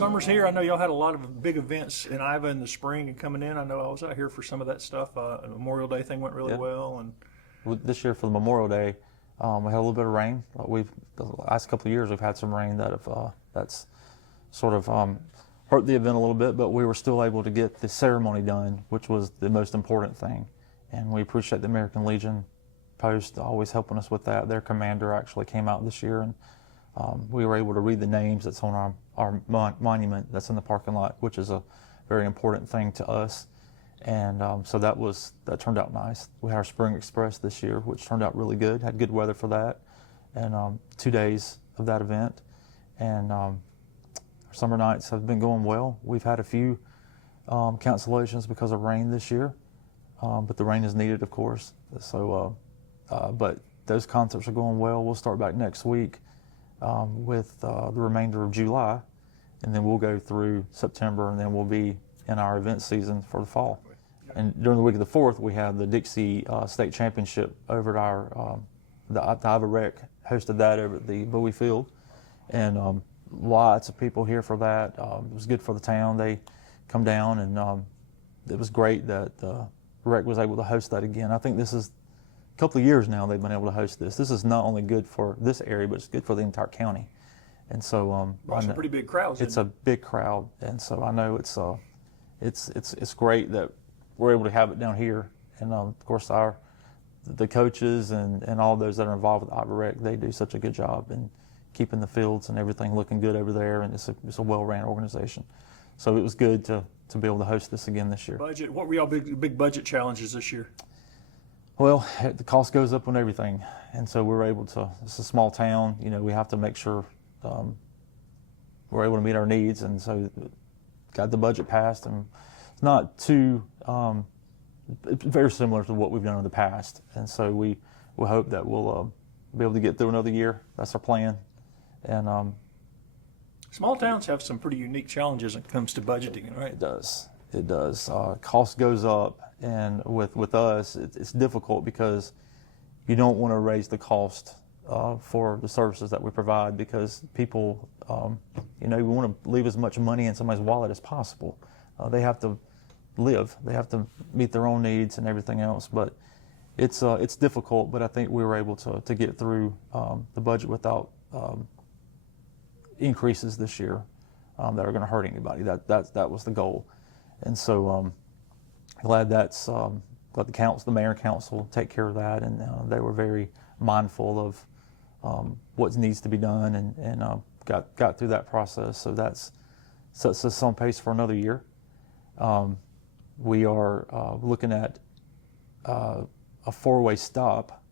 summer's here. I know y'all had a lot of big events in Iva in the spring and coming in. I know I was out here for some of that stuff. The Memorial Day thing went really well. And this year for the Memorial Day, we had a little bit of rain. The last couple of years we've had some rain that's sort of hurt the event a little bit, but we were still able to get the ceremony done, which was the most important thing. And we appreciate the American Legion Post always helping us with that. Their commander actually came out this year, and we were able to read the names that's on our monument that's in the parking lot, which is a very important thing to us. And so that turned out nice. We had our Spring Express this year, which turned out really good. Had good weather for that, and 2 days of that event. And our summer nights have been going well. We've had a few cancellations because of rain this year, but the rain is needed, of course. So, but those concerts are going well. We'll start back next week with the remainder of July, and then we'll go through September, and then we'll be in our event season for the fall. And during the week of the 4th, we have the Dixie State Championship over at our, the Iva Rec hosted that over at the Bowie Field. And lots of people here for that. It was good for the town. They come down, and it was great that the Rec was able to host that again. I think this is a couple of years now they've been able to host this. This is not only good for this area, but it's good for the entire county. And so some pretty big crowds. It's a big crowd, and so I know it's great that we're able to have it down here. And of course the coaches and all those that are involved with Iva Rec, they do such a good job in keeping the fields and everything looking good over there, and it's a well-ran organization. So it was good to be able to host this again this year. Budget, what were y'all big budget challenges this year? Well, the cost goes up on everything, and so we're able to, it's a small town, we have to make sure we're able to meet our needs, and so got the budget passed, and it's not too, it's very similar to what we've done in the past, and so we hope that we'll be able to get through another year. That's our plan. And small towns have some pretty unique challenges when it comes to budgeting, right? It does. Cost goes up, and with us, it's difficult because you don't want to raise the cost for the services that we provide, because people, we want to leave as much money in somebody's wallet as possible. They have to live. They have to meet their own needs and everything else. But it's difficult. But I think we were able to get through the budget without increases this year that are going to hurt anybody. That was the goal. And so glad let the council, the mayor and council, take care of that, and they were very mindful of what needs to be done, and got through that process. So that sets us on pace for another year. We are looking at a 4-way stop,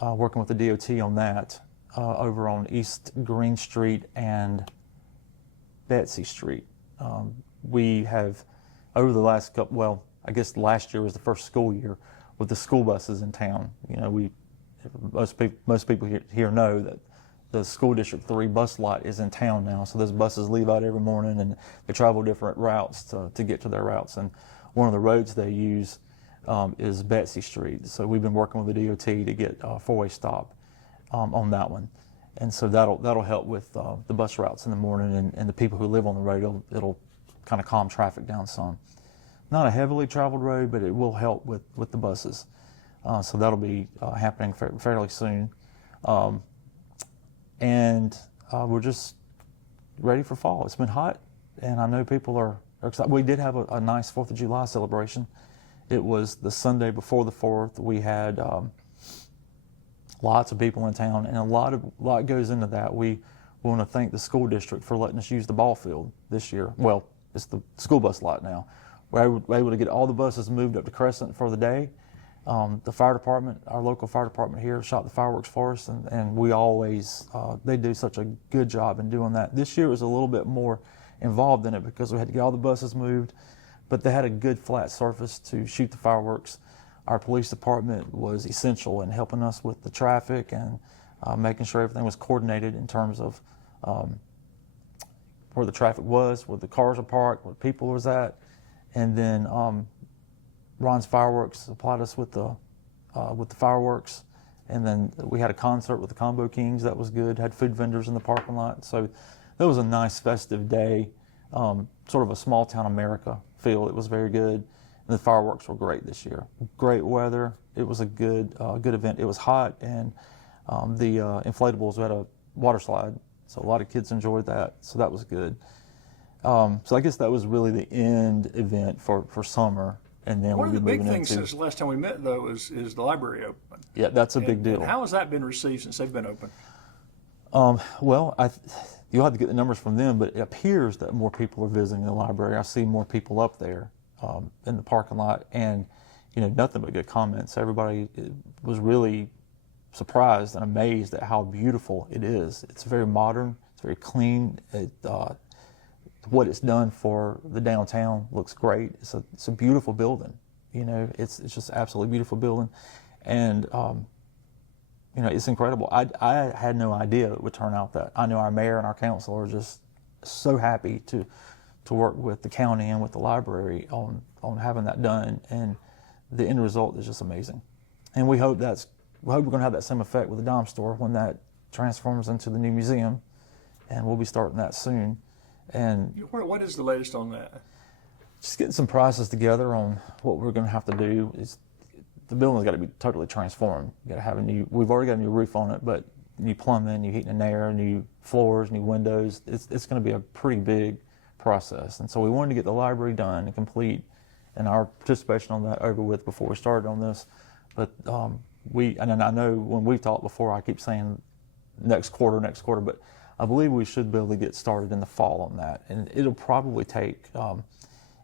working with the DOT on that, over on East Green Street and Betsy Street. We have, over the last couple, well, I guess last year was the first school year with the school buses in town. Most people here know that the school District 3 bus lot is in town now, so those buses leave out every morning, and they travel different routes to get to their routes. And one of the roads they use is Betsy Street. So we've been working with the DOT to get a 4-way stop on that one. And so that'll help with the bus routes in the morning, and the people who live on the road. It'll kind of calm traffic down some. Not a heavily traveled road, but it will help with the buses. So that'll be happening fairly soon. And we're just ready for fall. It's been hot, and I know people are excited. We did have a nice 4th of July celebration. It was the Sunday before the 4th. We had lots of people in town, and a lot goes into that. We want to thank the school district for letting us use the ball field this year. Well, it's the school bus lot now. We're able to get all the buses moved up to Crescent for the day. The fire department, our local fire department here, shot the fireworks for us, and we always, they do such a good job in doing that. This year was a little bit more involved in it because we had to get all the buses moved, but they had a good flat surface to shoot the fireworks. Our police department was essential in helping us with the traffic and making sure everything was coordinated in terms of where the traffic was, where the cars were parked, where people was at. And then Ron's Fireworks supplied us with the fireworks. And then we had a concert with the Combo Kings that was good, had food vendors in the parking lot. So that was a nice festive day, sort of a small town America feel. It was very good. And the fireworks were great this year. Great weather. It was a good event. It was hot, and the inflatables, we had a water slide, so a lot of kids enjoyed that. So that was good. So I guess that was really the end event for summer, and then One we'll of be the big moving things into. since the last time we met, though, is the library open. Yeah, that's a big deal. And how has that been received since they've been open? Well, you'll have to get the numbers from them, but it appears that more people are visiting the library. I see more people up there in the parking lot, and nothing but good comments. Everybody was really surprised and amazed at how beautiful it is. It's very modern. It's very clean. What it's done for the downtown looks great. It's a beautiful building. It's just absolutely beautiful building, and it's incredible. I had no idea it would turn out that. I know our mayor and our council are just so happy to work with the county and with the library on having that done, and the end result is just amazing. And we hope we're going to have that same effect with the dime store when that transforms into the new museum, and we'll be starting that soon. And What is the latest on that? just getting some prices together on what we're going to have to do. The building's got to be totally transformed. You got to have we've already got a new roof on it, but new plumbing, new heating and air, new floors, new windows. It's going to be a pretty big process. And so we wanted to get the library done and complete, and our participation on that over with before we started on this. But and I know when we've talked before, I keep saying next quarter, but I believe we should be able to get started in the fall on that. And it'll probably take,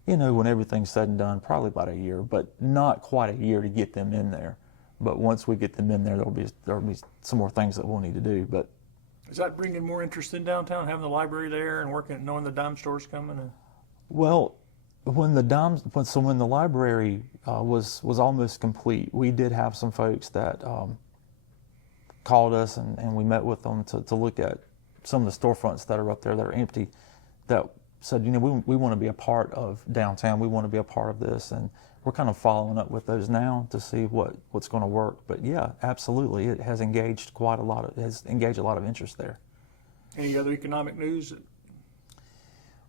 when everything's said and done, probably about a year, but not quite a year to get them in there. But once we get them in there, there'll be some more things that we'll need to do. But is that bringing more interest in downtown, having the library there and knowing the dime store's coming? Well, when the library was almost complete, we did have some folks that called us, and we met with them to look at some of the storefronts that are up there that are empty, that said, we want to be a part of downtown. We want to be a part of this, and we're kind of following up with those now to see what's going to work. But yeah, absolutely, it has engaged a lot of interest there. Any other economic news?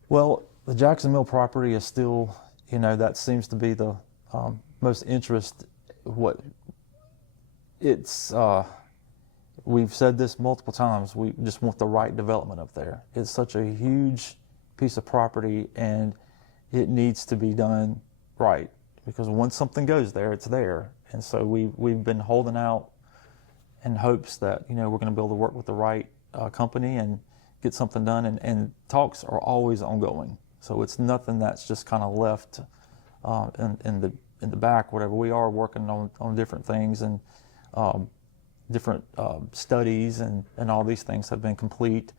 Well, the Jackson Mill property is still, that seems to be the most interest. We've said this multiple times. We just want the right development up there. It's such a huge piece of property, and it needs to be done right, because once something goes there, it's there. And so we've been holding out in hopes that we're going to be able to work with the right company and get something done. And talks are always ongoing. So it's nothing that's just kind of left in the back, whatever. We are working on different things, and different studies and all these things have been complete.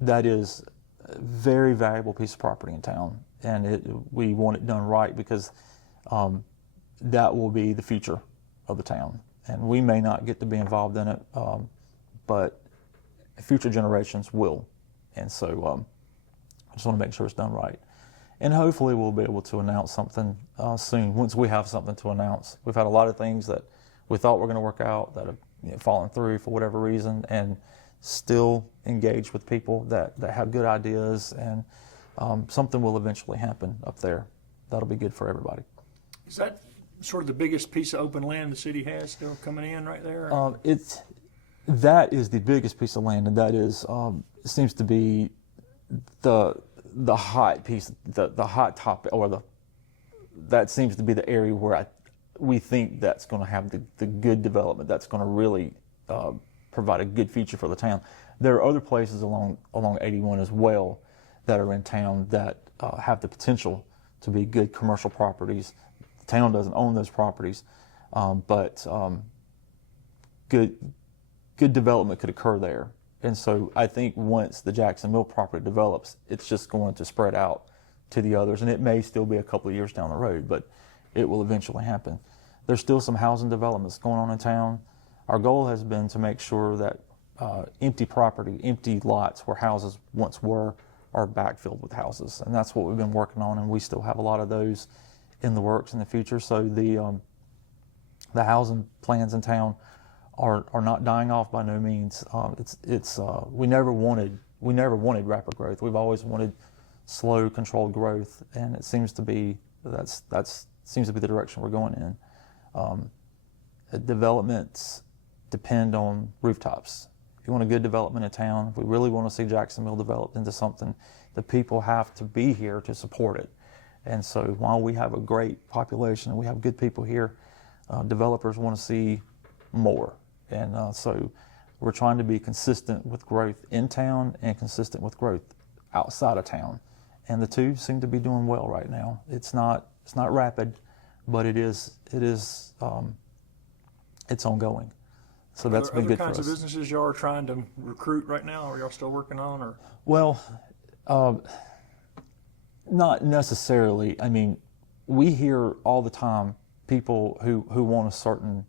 That is a very valuable piece of property in town, and we want it done right, because that will be the future of the town. And we may not get to be involved in it, but future generations will. And so I just want to make sure it's done right. And hopefully we'll be able to announce something soon, once we have something to announce. We've had a lot of things that we thought were going to work out that have fallen through for whatever reason, and still engaged with people that have good ideas, and something will eventually happen up there that'll be good for everybody. Is that sort of the biggest piece of open land the city has still coming in right there? That is the biggest piece of land, and that is seems to be the hot piece, the hot topic, or that seems to be the area where we think that's going to have the good development, that's going to really provide a good future for the town. There are other places along 81 as well that are in town that have the potential to be good commercial properties. The town doesn't own those properties, but good development could occur there. And so I think once the Jackson Mill property develops, it's just going to spread out to the others, and it may still be a couple of years down the road, but it will eventually happen. There's still some housing developments going on in town. Our goal has been to make sure that empty lots where houses once were are backfilled with houses, and that's what we've been working on, and we still have a lot of those in the works in the future. So the housing plans in town are not dying off by no means. We never wanted we never wanted rapid growth. We've always wanted slow, controlled growth, and it seems to be that's seems to be the direction we're going in. Developments depend on rooftops. If you want a good development in town, if we really want to see Jacksonville developed into something, the people have to be here to support it. And so while we have a great population and we have good people here, developers want to see more. And so we're trying to be consistent with growth in town and consistent with growth outside of town. And the two seem to be doing well right now. It's not rapid, but it's ongoing. So that's been good for us. Other kinds of businesses y'all are trying to recruit right now, or y'all still working on? Or well, not necessarily. I mean, we hear all the time people who want a certain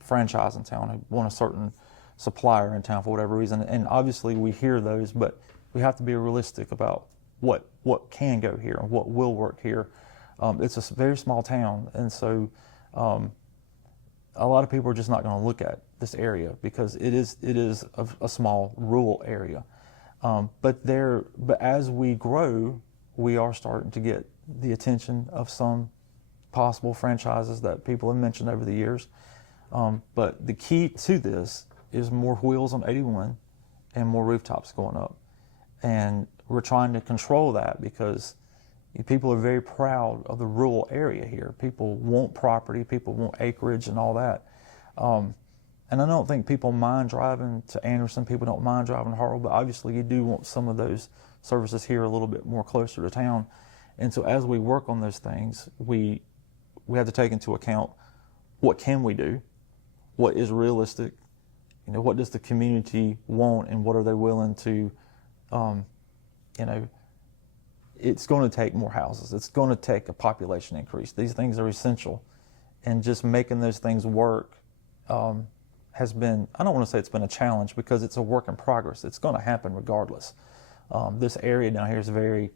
franchise in town, who want a certain supplier in town for whatever reason, and obviously we hear those, but we have to be realistic about what can go here and what will work here. It's a very small town, and so a lot of people are just not going to look at this area because it is a small rural area. But as we grow, we are starting to get the attention of some possible franchises that people have mentioned over the years. But the key to this is more wheels on 81 and more rooftops going up. And we're trying to control that because people are very proud of the rural area here. People want property, people want acreage and all that. And I don't think people mind driving to Anderson, people don't mind driving to Hartwell, but obviously you do want some of those services here a little bit more closer to town. And so as we work on those things, we have to take into account what can we do, what is realistic, what does the community want, and what are they willing to, it's going to take more houses. It's going to take a population increase. These things are essential. And just making those things work has been, I don't want to say it's been a challenge because it's a work in progress. It's going to happen regardless. This area down here is there's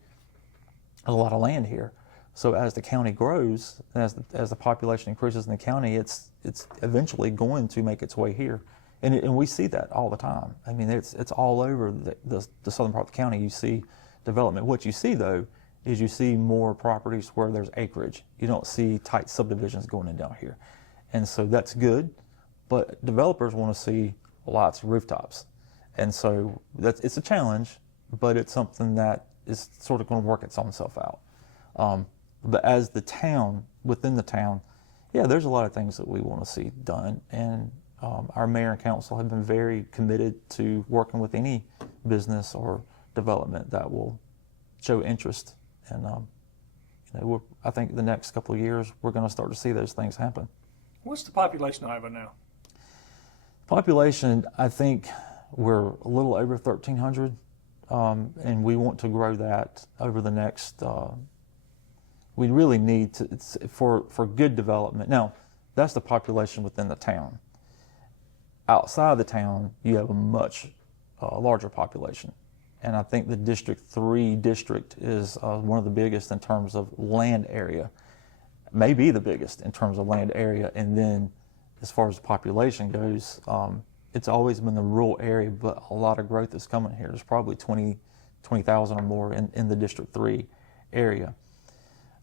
a lot of land here. So as the county grows, as the population increases in the county, it's eventually going to make its way here. And we see that all the time. I mean, it's all over the southern part of the county. You see development. What you see, though, is you see more properties where there's acreage. You don't see tight subdivisions going in down here. And so that's good, but developers want to see lots of rooftops. And so it's a challenge, but it's something that is sort of going to work its own self out. But as the town, within the town, yeah, there's a lot of things that we want to see done. And our mayor and council have been very committed to working with any business or development that will show interest. And I think the next couple of years we're going to start to see those things happen. What's the population of Iva now? Population, I think we're a little over 1,300, and we want to grow that over the next. We really need to for good development. Now, that's the population within the town. Outside the town, you have a much larger population. And I think the District 3 district is one of the biggest in terms of land area, maybe the biggest in terms of land area. And then as far as the population goes, it's always been the rural area, but a lot of growth is coming here. There's probably 20,000 or more in the District 3 area.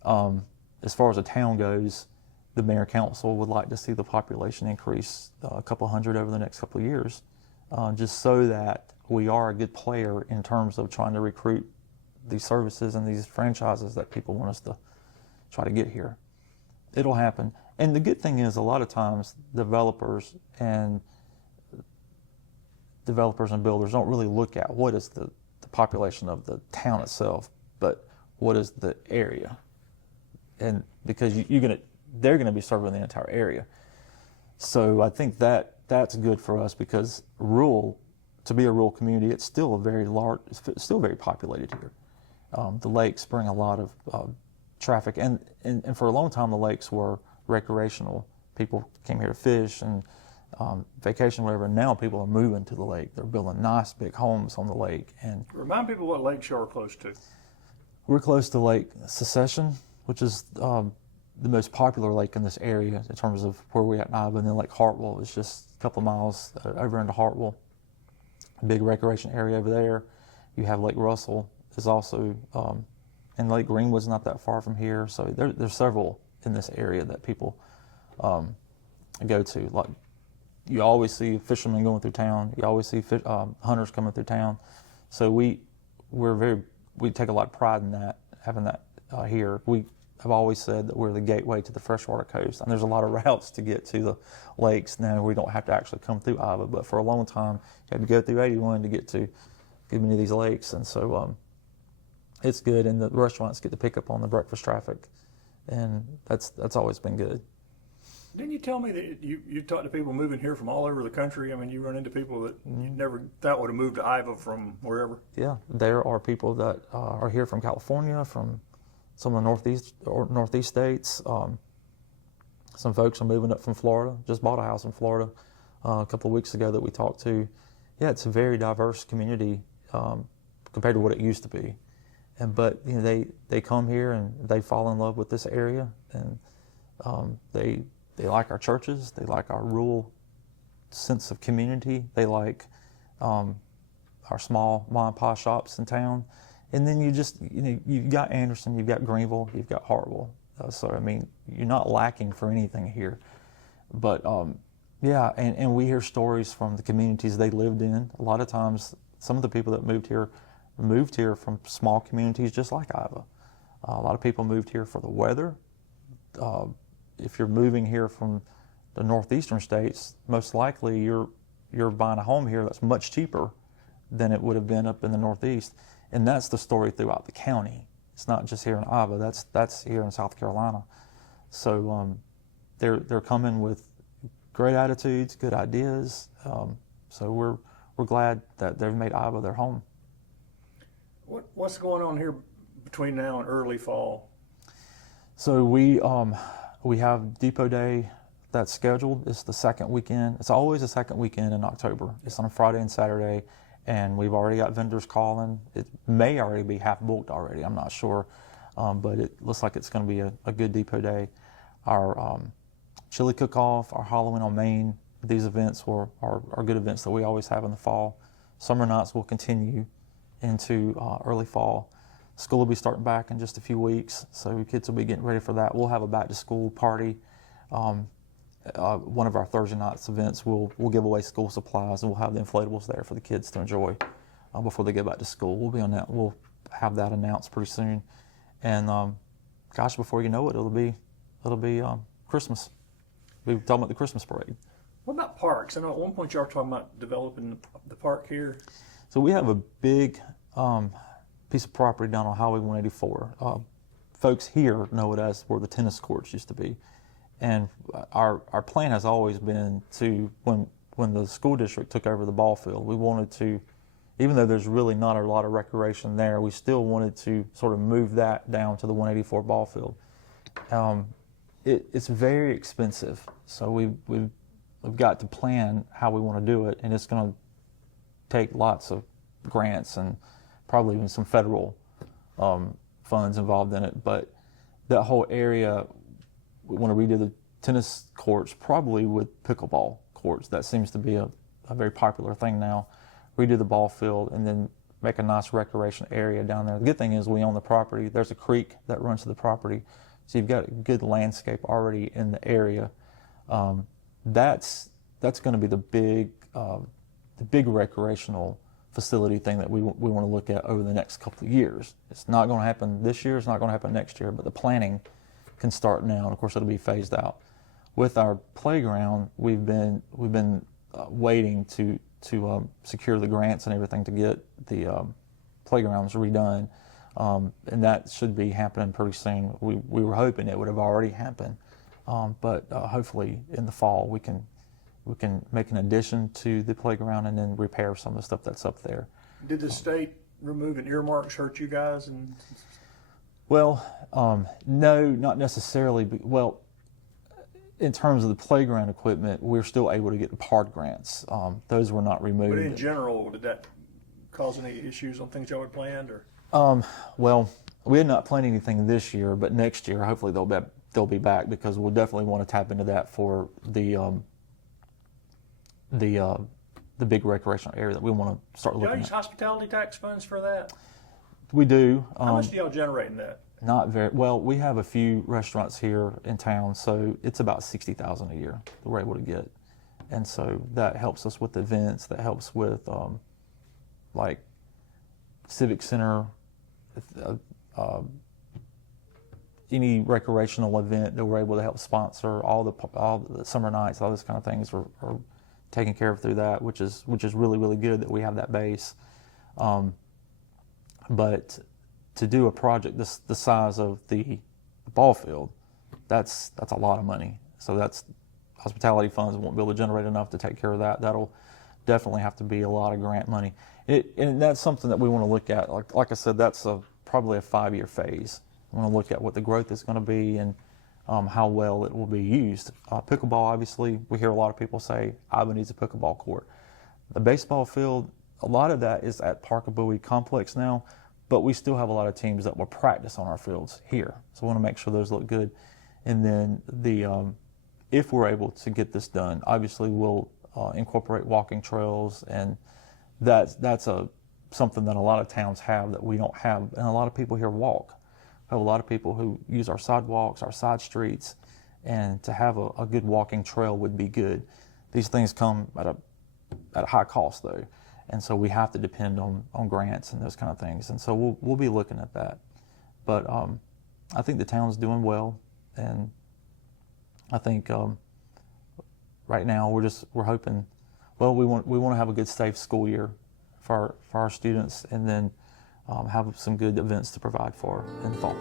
As far as the town goes, the mayor and council would like to see the population increase a couple hundred over the next couple of years, just so that we are a good player in terms of trying to recruit these services and these franchises that people want us to try to get here. It'll happen. And the good thing is a lot of times developers and builders don't really look at what is the population of the town itself, but what is the area. And because they're going to be serving the entire area. So I think that's good for us because to be a rural community, it's still it's still very populated here. The lakes bring a lot of traffic, and for a long time the lakes were recreational. People came here to fish and vacation, whatever. Now people are moving to the lake. They're building nice big homes on the lake. And remind people what lakes you are close to. We're close to Lake Secession, which is the most popular lake in this area in terms of where we're at now. And then Lake Hartwell is just a couple of miles over into Hartwell. big recreation area over there. You have Lake Russell is also, and Lake Greenwood's not that far from here. So there's several in this area that people go to. Like, you always see fishermen going through town. You always see hunters coming through town. So we take a lot of pride in that, having that here. We have always said that we're the gateway to the freshwater coast, and there's a lot of routes to get to the lakes now. We don't have to actually come through Iva, but for a long time you had to go through 81 to get to many of these lakes, and so it's good. And the restaurants get to pick up on the breakfast traffic, and that's always been good. Didn't you tell me that you talked to people moving here from all over the country? I mean, you run into people that you never thought would have moved to Iva from wherever. Yeah, there are people that are here from California, from some of the northeast states. Some folks are moving up from Florida. Just bought a house in Florida a couple of weeks ago that we talked to. Yeah, it's a very diverse community compared to what it used to be. But you know, they come here and they fall in love with this area, and they like our churches. They like our rural sense of community. They like our small mom and pop shops in town. And then you've got Anderson, you've got Greenville, you've got Hartwell. So I mean, you're not lacking for anything here. But yeah, and we hear stories from the communities they lived in. A lot of times, some of the people that moved here from small communities just like Iva. A lot of people moved here for the weather. If you're moving here from the northeastern states, most likely you're buying a home here that's much cheaper than it would have been up in the northeast. And that's the story throughout the county. It's not just here in Iva. That's here in South Carolina. So they're coming with great attitudes, good ideas. So we're glad that they've made Iva their home. What's going on here between now and early fall? So we have Depot Day that's scheduled. It's the second weekend. It's always the second weekend in October. It's on a Friday and Saturday, and we've already got vendors calling. It may already be half booked already. I'm not sure, but it looks like it's going to be a good Depot Day. Our chili cook-off, our Halloween on Main, these events are good events that we always have in the fall. Summer nights will continue into early fall. School will be starting back in just a few weeks, so kids will be getting ready for that. We'll have a back-to-school party. One of our Thursday nights events, we'll give away school supplies, and we'll have the inflatables there for the kids to enjoy before they go back to school. We'll have that announced pretty soon, and gosh, before you know it, it'll be Christmas. We'll be talking about the Christmas parade. What about parks? I know at one point you were talking about developing the park here. So we have a big piece of property down on Highway 184. Folks here know it as where the tennis courts used to be. And our plan has always been to, when the school district took over the ball field, we wanted to, even though there's really not a lot of recreation there, we still wanted to sort of move that down to the 184 ball field. It's very expensive, so we've got to plan how we want to do it, and it's going to take lots of grants and probably even some federal funds involved in it. But that whole area, we want to redo the tennis courts, probably with pickleball courts. That seems to be a very popular thing now. Redo the ball field and then make a nice recreation area down there. The good thing is we own the property. There's a creek that runs to the property, so you've got a good landscape already in the area. That's going to be the big recreational facility thing that we want to look at over the next couple of years. It's not going to happen this year. It's not going to happen next year. But the planning can start now, and of course it'll be phased out. With our playground, we've been waiting to secure the grants and everything to get the playgrounds redone, and that should be happening pretty soon. We were hoping it would have already happened, but hopefully in the fall we can make an addition to the playground and then repair some of the stuff that's up there. Did the state removing earmarks hurt you guys? Well, no, not necessarily. Well, in terms of the playground equipment, we're still able to get the PARD grants. Those were not removed. But in general, did that cause any issues on things y'all had planned? Or? Well, we had not planned anything this year, but next year, hopefully they'll be back, because we'll definitely want to tap into that for the the big recreational area that we want to start Do y'all looking use at. hospitality tax funds for that? We do. How much do y'all generate in that? Not very well. We have a few restaurants here in town, so it's about $60,000 a year that we're able to get, and so that helps us with events. That helps with like civic center, any recreational event that we're able to help sponsor. All the summer nights, all those kind of things are taken care of through that, which is really good that we have that base. But to do a project the size of the ball field, that's a lot of money. So that's hospitality funds won't be able to generate enough to take care of that. That'll definitely have to be a lot of grant money. And that's something that we want to look at. Like I said, that's probably a 5-year phase. We want to look at what the growth is going to be and how well it will be used. Pickleball, obviously, we hear a lot of people say Iva needs a pickleball court. The baseball field, a lot of that is at Parker Bowie Complex now, but we still have a lot of teams that will practice on our fields here. So we want to make sure those look good. And then if we're able to get this done, obviously we'll incorporate walking trails, and that's something that a lot of towns have that we don't have, and a lot of people here walk. We have a lot of people who use our sidewalks, our side streets, and to have a good walking trail would be good. These things come at a high cost though, and so we have to depend on grants and those kind of things, and so we'll be looking at that. But I think the town's doing well, and I think right now we're hoping. Well, we want to have a good, safe school year for our students, and then have some good events to provide for in the fall.